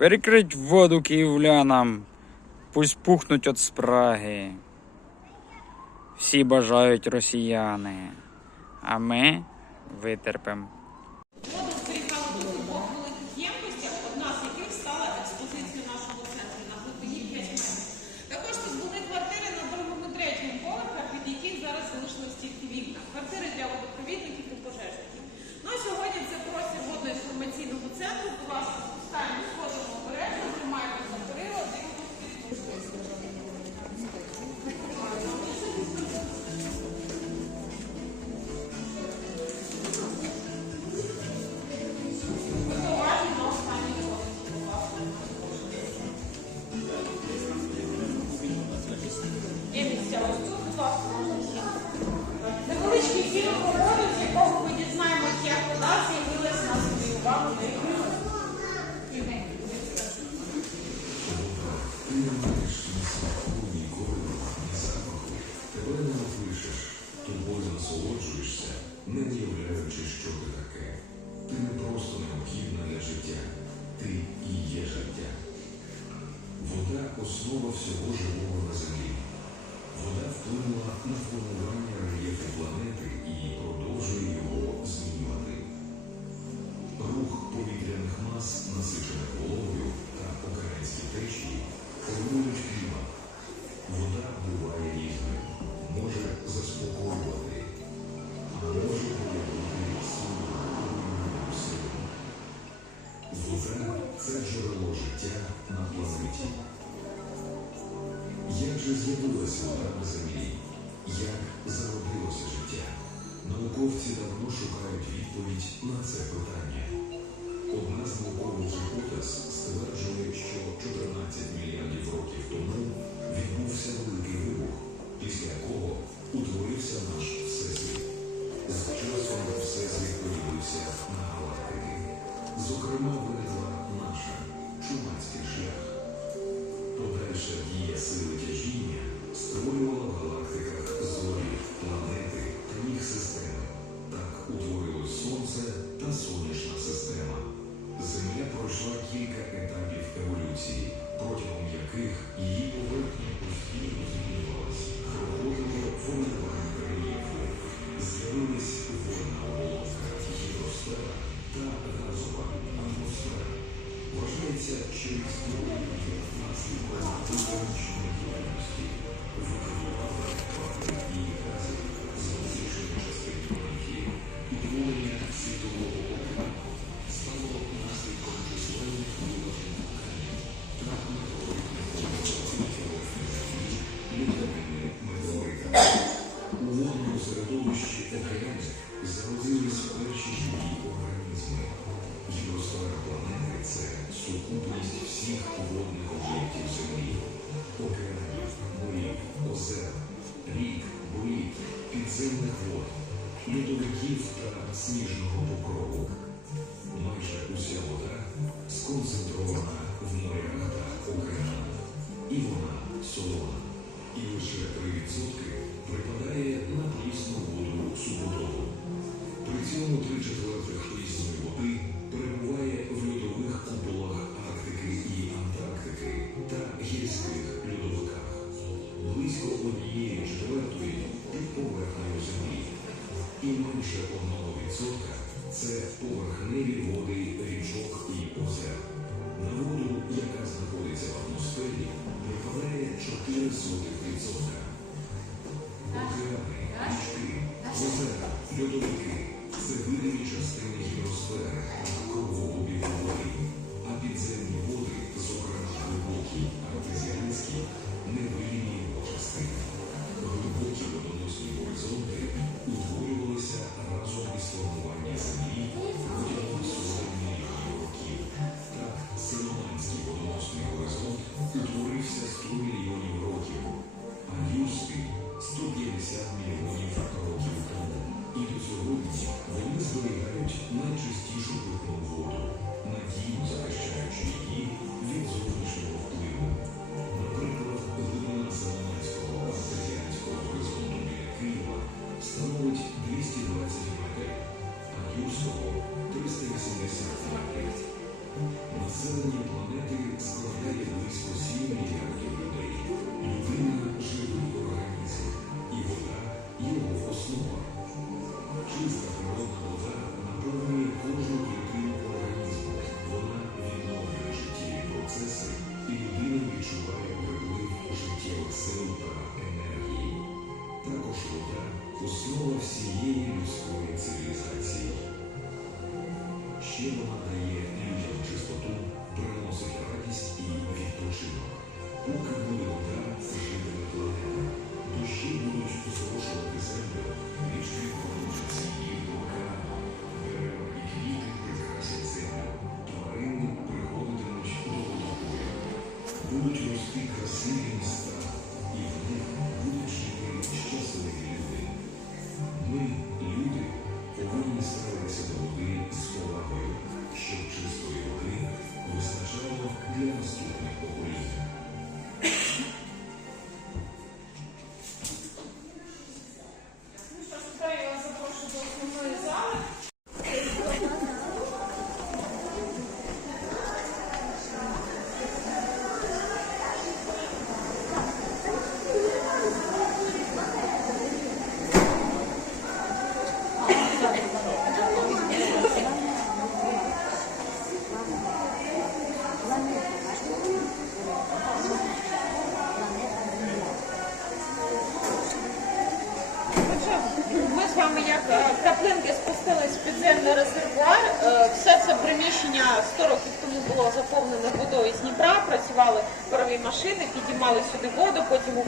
Перекрить воду київлянам, пусть пухнуть від спраги. Всі бажають росіяни, а ми витерпимо. сила на землі, як зародилося життя. Науковці давно шукають відповідь на це питання. Одна з наукових гіпотез стверджує, що 14 мільярдів років тому відбувся великий вибух, після якого утворився наш всесвіт. З часом всесвіт поділився на галактики. Зокрема, виникла наша чумацький шлях. Подальша дія сили тяжіння стримувала в галактиках зорі, планети та їх системи. Так утворилось Сонце та сонячна система. Земля пройшла кілька етапів еволюції, протягом яких її. Гістра сніжного покрову. Майже уся вода сконцентрована в морях та океанах. І вона солона. І лише 3% припадає на прісну воду суботову. При цьому три четвертих прісної води перебуває.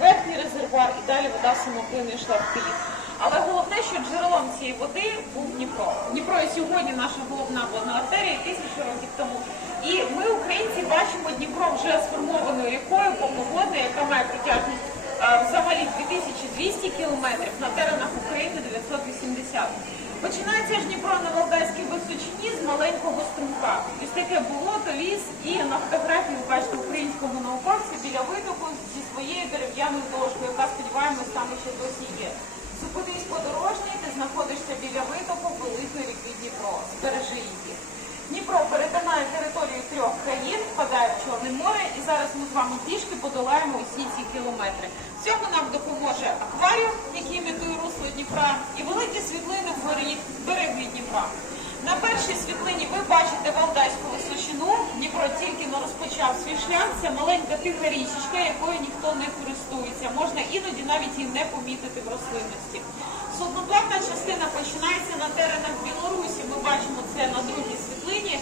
Верхній резервуар і далі вода самоплинно йшла в Київ. Але головне, що джерелом цієї води був Дніпро. Дніпро і сьогодні наша головна водна артерія тисячу років тому. І ми, українці, бачимо Дніпро вже сформованою рікою повноводною, яка має протяжність Е, Взагалі 2200 кілометрів на теренах України 980. Починається ж Дніпро на Валдайській височині з маленького струмка. Ось таке болото, ліс і на фотографії ви бачите українського науковця біля витоку зі своєю дерев'яною дошкою, яка сподіваємось там ще досі є. Зупинись подорожній, ти знаходишся біля витоку великої ріки Дніпро. Збережи її. Дніпро перетинає територію трьох країн, впадає в Чорне море, і зараз ми з вами пішки подолаємо усі ці кілометри. В нам допоможе акваріум, який імітує русло Дніпра, і великі світлини вгорі береги Дніпра. На першій світлині ви бачите Валдайську височину. Дніпро тільки но розпочав свій шлях. Це маленька тиха річечка, якою ніхто не користується. Можна іноді навіть і не помітити в рослинності. Судноплавна частина починається на теренах Білорусі. Ми бачимо це на другій світлині.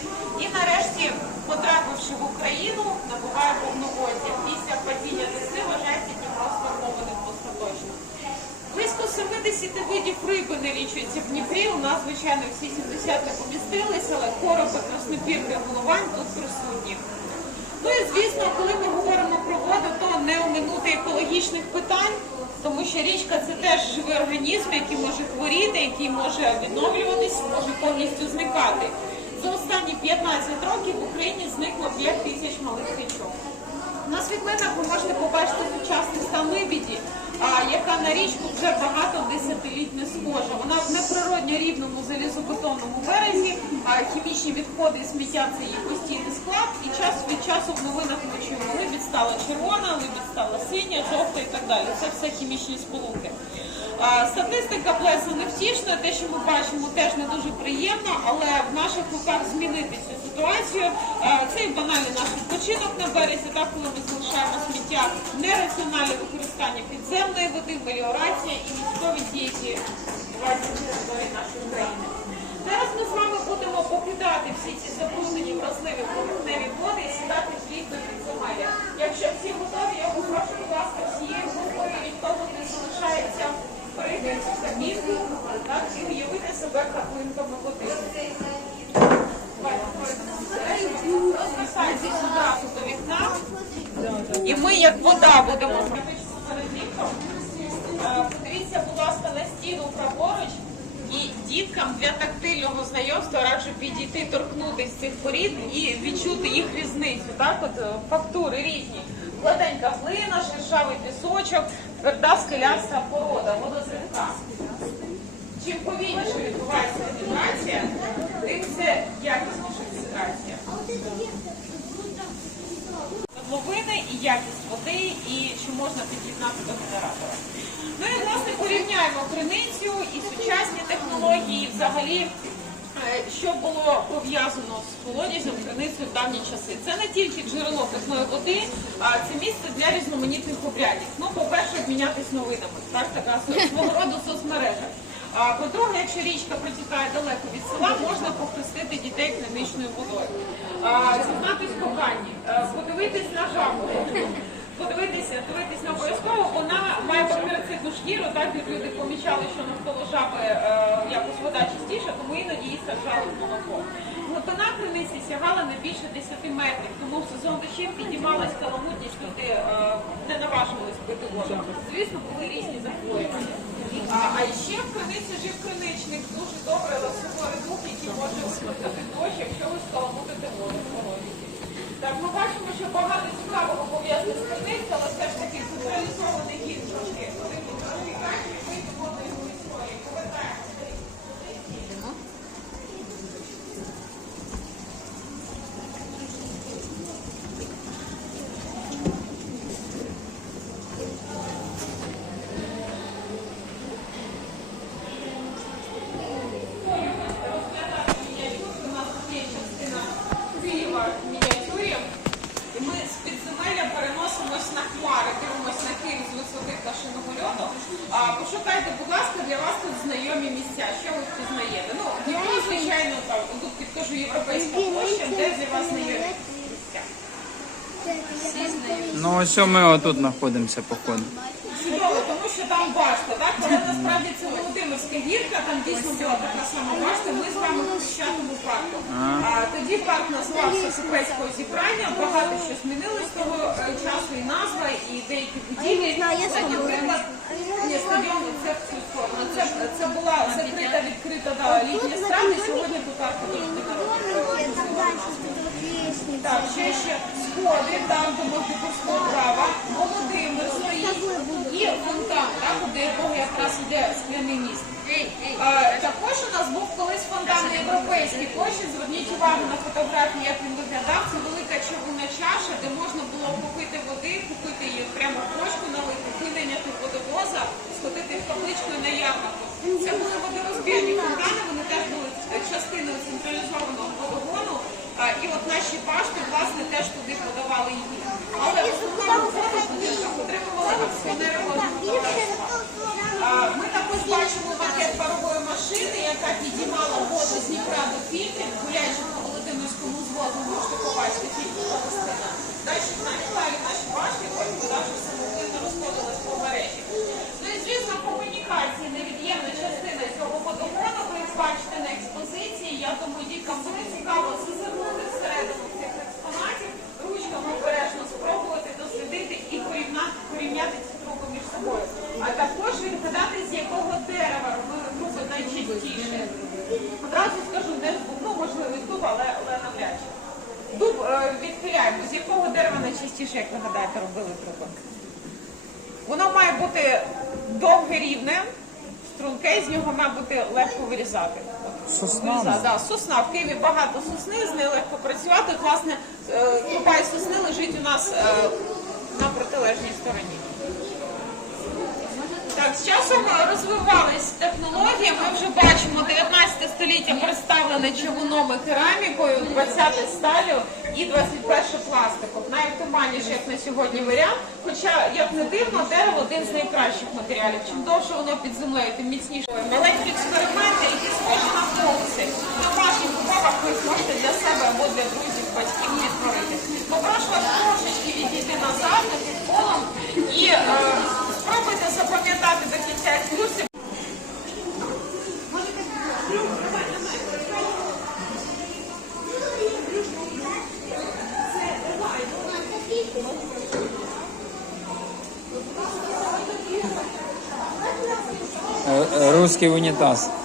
І нарешті, потрапивши в Україну, набуває повноводдя. Після падіння ліси вважається Дніпро сформованим остаточно. Близько 70 видів риби налічується в Дніпрі. У нас, звичайно, всі 70 не помістилися, але короби, краснопірки, головань тут присутні. Ну і звісно, коли ми говоримо про воду, то не оминути екологічних питань, тому що річка це теж живий організм, який може хворіти, який може відновлюватись, може повністю зникати. За останні 15 років в Україні зникло 5 тисяч малих річок. На світлинах ви можете побачити сучасний стан Либіді, а, яка на річку вже багато десятиліть не схожа. Вона в неприродньо рівному залізобетонному березі, а хімічні відходи і сміття це її постійний склад. І час від часу в новинах ми чуємо Либідь стала червона, Либідь стала синя, жовта і так далі. Це все хімічні сполуки. Статистика плеса невтішна, те, що ми бачимо, теж не дуже приємно, але в наших руках змінити цю ситуацію. Це і банальний наш відпочинок на березі, так коли ми залишаємо сміття, нераціональне використання підземної води, меліорація і військові дії, які відбуваються на території нашої країни. Зараз ми з вами будемо покидати всі ці забруднені вразливі поверхневі води і сідати їх до підземелля. Якщо всі готові, я попрошу, будь ласка, всією групою від того, не залишається прийти в кабінку, як вода, будемо Подивіться, будь ласка, на стіну праворуч. І діткам для тактильного знайомства раджу підійти, торкнутися цих порід і відчути їх різницю. Так, от е, фактури різні. Гладенька глина, шершавий пісочок, тверда скеляста порода, водозривка. Чим повільніше відбувається вібрація, тим це якісніша вібрація. Свердловини і якість води, і чи можна під'єднати до генератора. Ну і порівняємо криницю і сучасні технології, взагалі, е, що було пов'язано з колодязем криницею в давні часи. Це не тільки джерело питної води, а це місце для різноманітних обрядів. Ну, по-перше, обмінятись новинами. Так, така свого роду соцмережа. А по-друге, якщо річка протікає далеко від села, можна похрестити дітей клінічною водою. Зізнатись коханні, подивитись на жабу. Подивитися, дивитись не обов'язково, вона має бактерицидну шкіру, так як люди помічали, що навколо жаби е, якось вода чистіша, тому іноді їй саджали в молоко. Глибина криниці сягала не більше 10 метрів, тому в сезон дощів підіймали підіймалась каламутність, люди е, не наважувались пити воду. Звісно, були різні захворювання. А, а ще в криниці жив криничник, дуже добрий ласовий дух, який може викликати дощ, якщо ви скаламутите воду. Так, ми бачимо, що багато цікавого пов'язано з але все ж таки централізований гід трошки. Коли ми трошки краще, ми йдемо до його історії. Повертаємося. розглядати мініатюри. У нас тут є частина Києва в мініатюрі. І ми з підземелля переносимось на хмари, дивимось на Київ з висоти пташиного льоту. А, пошукайте, будь ласка, для вас тут знайомі місця. Що ви впізнаєте? Ну, Дніпро, звичайно, там, тут підкажу європейська площа, де для вас знайомі місця. Ну ось ми отут знаходимося, походу. Чудово, тому що там башта, так? Але насправді це Володимирська гірка, там дійсно була така сама башта. Ми з вами в Хрещатому парку. А, тоді парк називався Купецького зібрання. Багато що змінилось з того е, часу, і назва, і деякі будівлі. От, Наприклад, ні, стадіон це в цю сторону. Це, це була закрита, відкрита да, літня страна, і сьогодні тут парк художника. Так, ще ще сходи, там, де Магдебурзького права, Володимир стоїть і фонтан, так, до якого якраз іде скляний міст. Також у нас був колись фонтан на європейській площі. Зверніть увагу на фотографії, як він виглядав. Це велика червона чаша, де можна було попити води, купити її прямо в бочку, налити, винайняти водовоза, сходити в капличку на ярмарку. Це були водорозбірні фонтани, вони теж були частиною централізованого водогону. І от наші башти, власне, теж туди подавали її. Але воду в будинках отримували водопостачання. Ми також бачимо макет парової машини, яка підіймала воду з Дніпра до фільтрів, гуляючи по Володимирському звозу, можете побачити частина. Далі наші башти, потім вода вже самостійно розходилась по мережі. Ну і звісно, комунікації невід'ємна частина цього водогону. Ви їх бачите на експозиції. Я думаю, діткам буде цікаво зазирнути всередину цих експонатів, ручками обережно спробувати дослідити і порівняти, порівняти ці труби між собою. А також відгадати, з якого дерева робили труби найчастіше. Одразу скажу, не з ну, можливо, з дуба, але, але навряд чи. Дуб е, відхиляємо. З якого дерева найчастіше, як ви гадаєте, робили труби? Воно має бути довге рівне, струнке, з нього має бути легко вирізати. Сосна. Вирізати, да, сосна. В Києві багато сосни, з нею легко працювати. Власне, крупа і сосни лежить у нас е, на протилежній стороні. Так, з часом розвивались технології. Ми вже бачимо 19 століття представлене чавуном і керамікою, 20 сталю і 21 пластиком. Найоптимальніший, як на сьогодні варіант. Хоча, як не дивно, дерево один з найкращих матеріалів. Чим довше воно під землею, тим міцніше. Маленькі експерименти, які схожі на фокуси. В домашніх умовах ви їх можете для себе або для друзів, батьків відтворити. Попрошу вас трошечки відійти назад, на колом і е, спробуйте запам'ятати до кінця екскурсії. Русский е,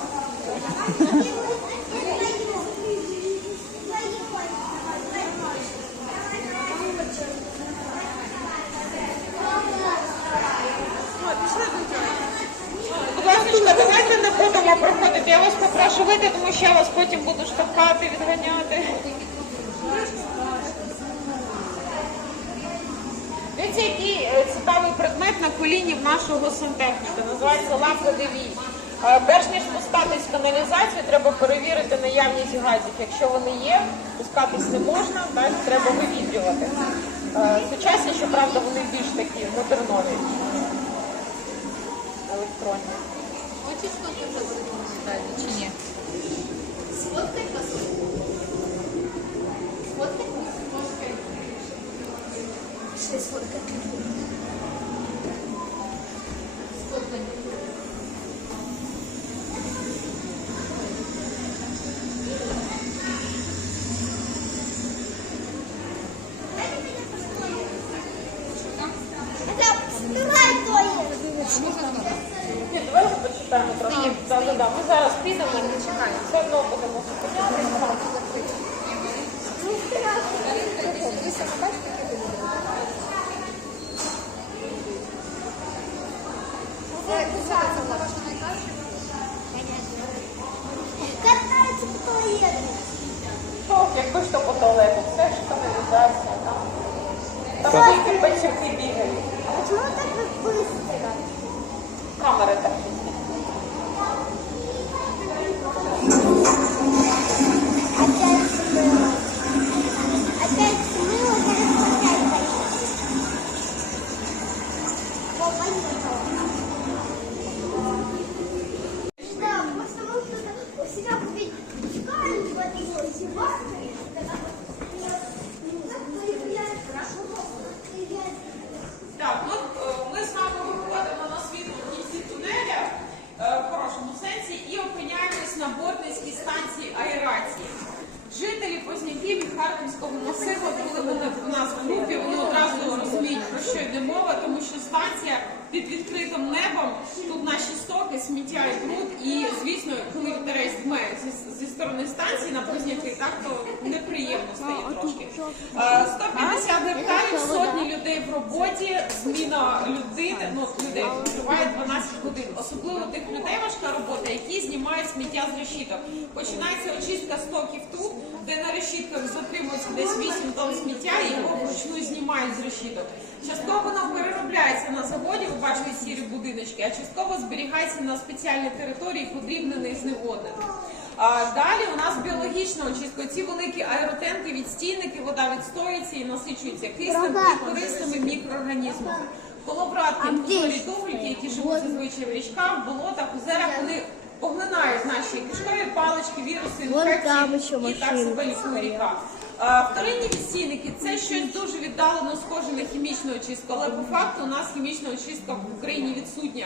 макароні. Хочеш фото вже будемо сідати чи ні? Сфоткать вас? Сфоткать вас? Пішли сфоткати. Сфоткати. Ж каналізація, там. Тільки бігають. А чому так быстро? Камери так. Під відкритим небом, тут наші стоки, сміття і бруд, і звісно, коли вітерець дме зі, зі сторони станції на Позняки, так то неприємно стає трошки. Е, 150 гектарів, сотні людей в роботі, зміна людини, ну людей триває 12 годин. Особливо тих людей важка робота, які знімають сміття з решіток. Починається очистка стоків тут, де на решітках затримується десь 8 тонн сміття, і його вручну знімають з решіток. Частково воно переробляється на заводі, ви бачите сірі будиночки, а частково зберігається на спеціальній території, подрібнений зневоднений. А далі у нас біологічна очистка. Ці великі аеротенки, відстійники, вода відстоюється і насичується киснем і корисними мікроорганізмами. Коловратки, туфельки, які живуть зазвичай в річках, болотах, озерах, вони поглинають наші кишкові палички, віруси, інфекції і так себе лікує ріка. Вторинні відстійники це щось дуже віддалено схоже на хімічну очистку, але по факту у нас хімічна очистка в Україні відсутня.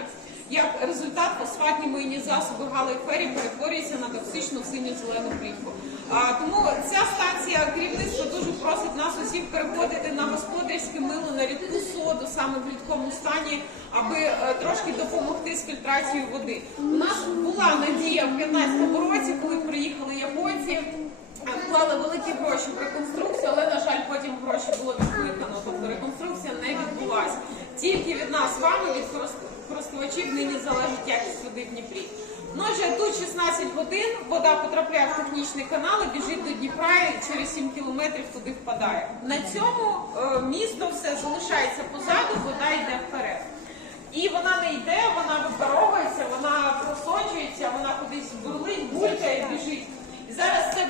Як результат, фосфатні мийні засоби галифері перетворюються на токсичну синю зелену плівку. А, тому ця станція керівництво дуже просить нас усіх переходити на господарське мило, на рідку соду саме в рідкому стані, аби е, трошки допомогти з фільтрацією води. У нас була надія в 15 році, коли приїхали японці. Вклали великі гроші в реконструкцію, але на жаль, потім гроші було відкликано. Тобто реконструкція не відбулася. Тільки від нас вами, від користувачів, нині залежить якість води в Дніпрі. Ну, отже, тут 16 годин, вода потрапляє в технічний канал і біжить до Дніпра і через 7 кілометрів туди впадає. На цьому е, місто все залишається позаду, вода йде вперед. І вона не йде, вона випаровується, вона просочується, вона кудись бурлить, булькає, біжить. І зараз це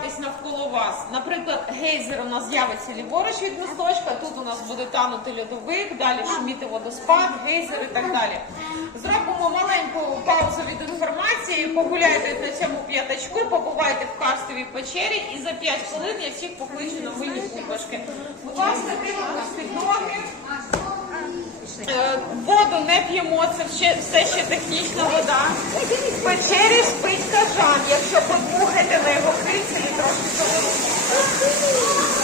буде навколо вас. Наприклад, гейзер у нас з'явиться ліворуч від місточка, тут у нас буде танути льодовик, далі шуміти водоспад, гейзер і так далі. Зробимо маленьку паузу від інформації, погуляйте на цьому п'ятачку, побувайте в карстовій печері і за 5 хвилин я всіх покличу на мильні купашки. Будь ласка, дивимося під ноги. Е, Воду не п'ємо, це все ще технічна вода. В печері спить кажан. Якщо подмухаєте на його крицелі, трошки заворушиться.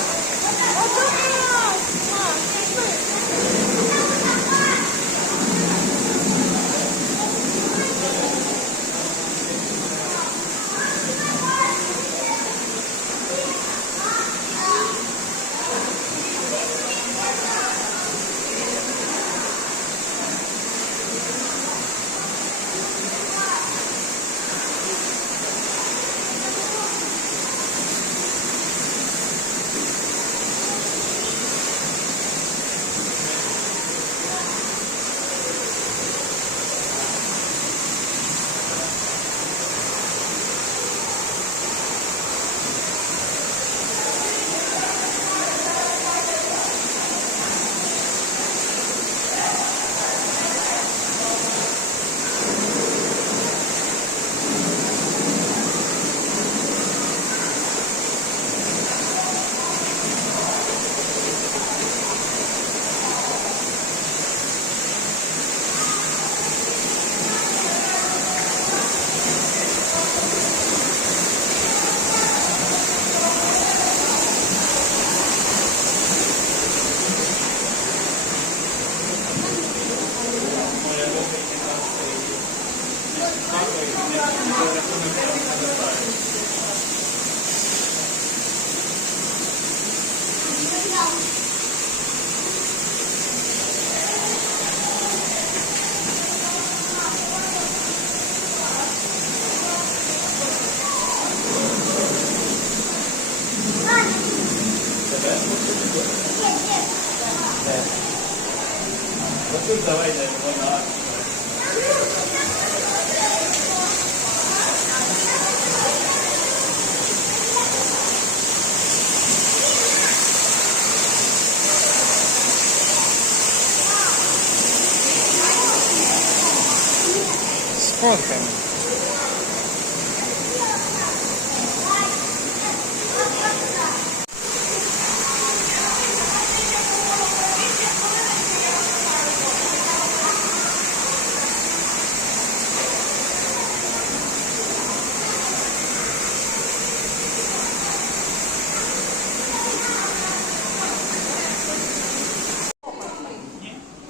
Сфоткаємо.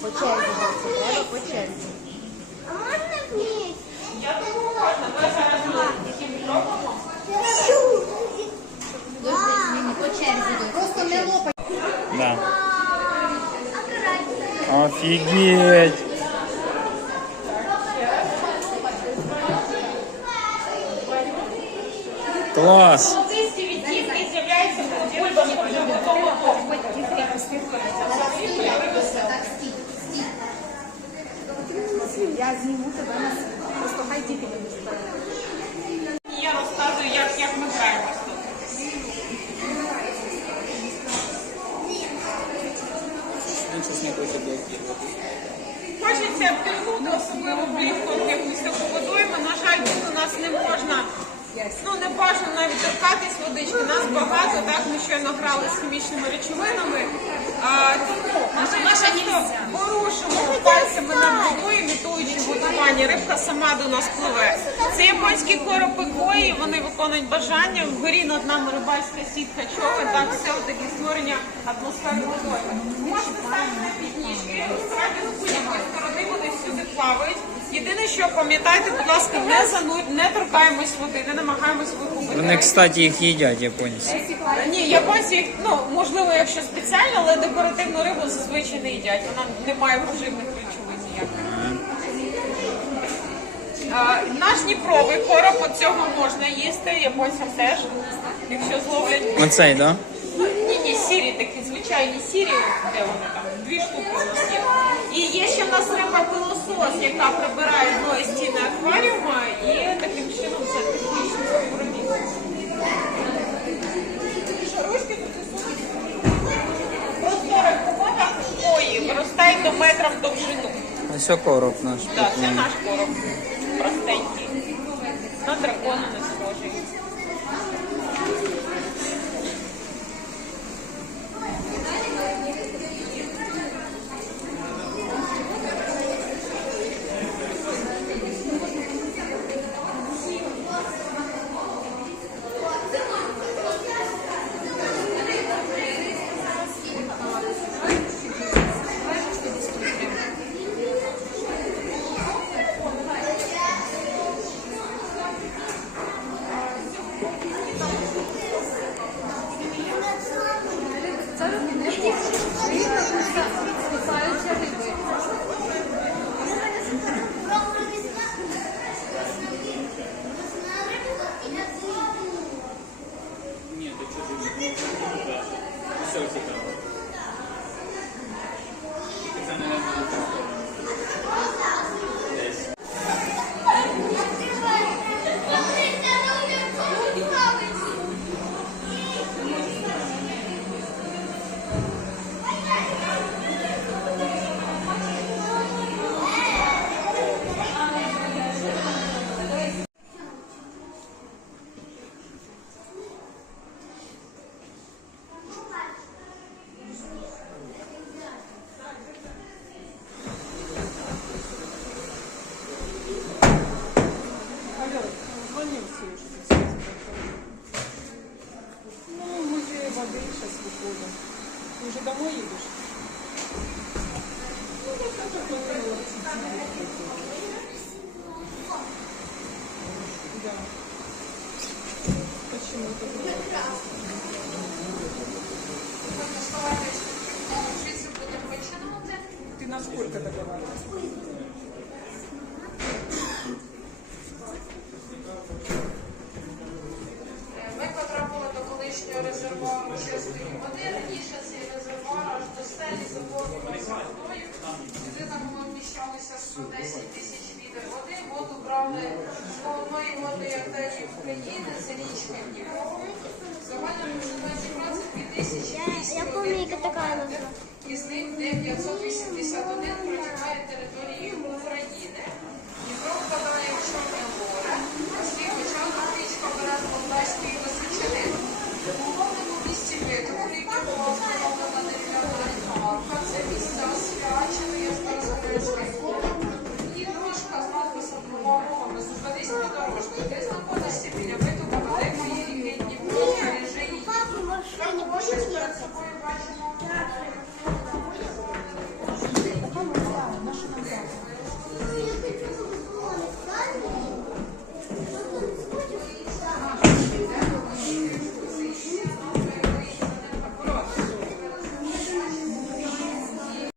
По черзі, Доця, треба по черзі. А можна вміти? Я думаю, можна. Ми зараз тільки зробимо. Дуже по черзі. Просто не лопай. Да. Акуратно. Офігеть. Клас. Золотисті відтінки з'являються під бульбами вже готового Так, стій, стій. Я зніму тебе на себе. Просто хай діти не збирають. Я розказую, як, як ми граємося тут. Хочеться пірнути, особливо влітку, якусь таку водойму. На жаль, тут у нас не можна. Ну, не бажано навіть торкатись водички. Нас багато, так ми щойно грали з хімічними речовинами. А, тому ми просто порушимо пальцями над водою, імітуючи Рибка сама до нас пливе. Це японські коропи кої, вони виконують бажання. Вгорі над нами рибальська сітка човен, так все такі створення атмосфери водойми. Можете ставити на підніжки, справді з будь-якої сторони вони всюди плавають. Єдине, що пам'ятайте, будь ласка, не занудь, не торкаємось води, не намагаємось викупити. Вони, кстати, їх їдять японці. Ні, японці, їх, ну можливо, якщо спеціально, але декоративну рибу зазвичай не їдять. Вона не має поживних речовин наш Дніпровий короб от цього можна їсти, японцям теж, якщо зловлять. Оцей, да? Ні, ні, сірі такі, звичайні сірі, де вони там, дві штуки у нас є. І є ще в нас риба пилосос, яка прибирає двоє стіни акваріума і таким чином це технічний співробітник. Шарушки кої, виростають до метра в довжину. Ось короб наш. Так, це наш короб. Простенький. На дракона не схожий. Це Я помню, яка така назва. із них 981 протікає територією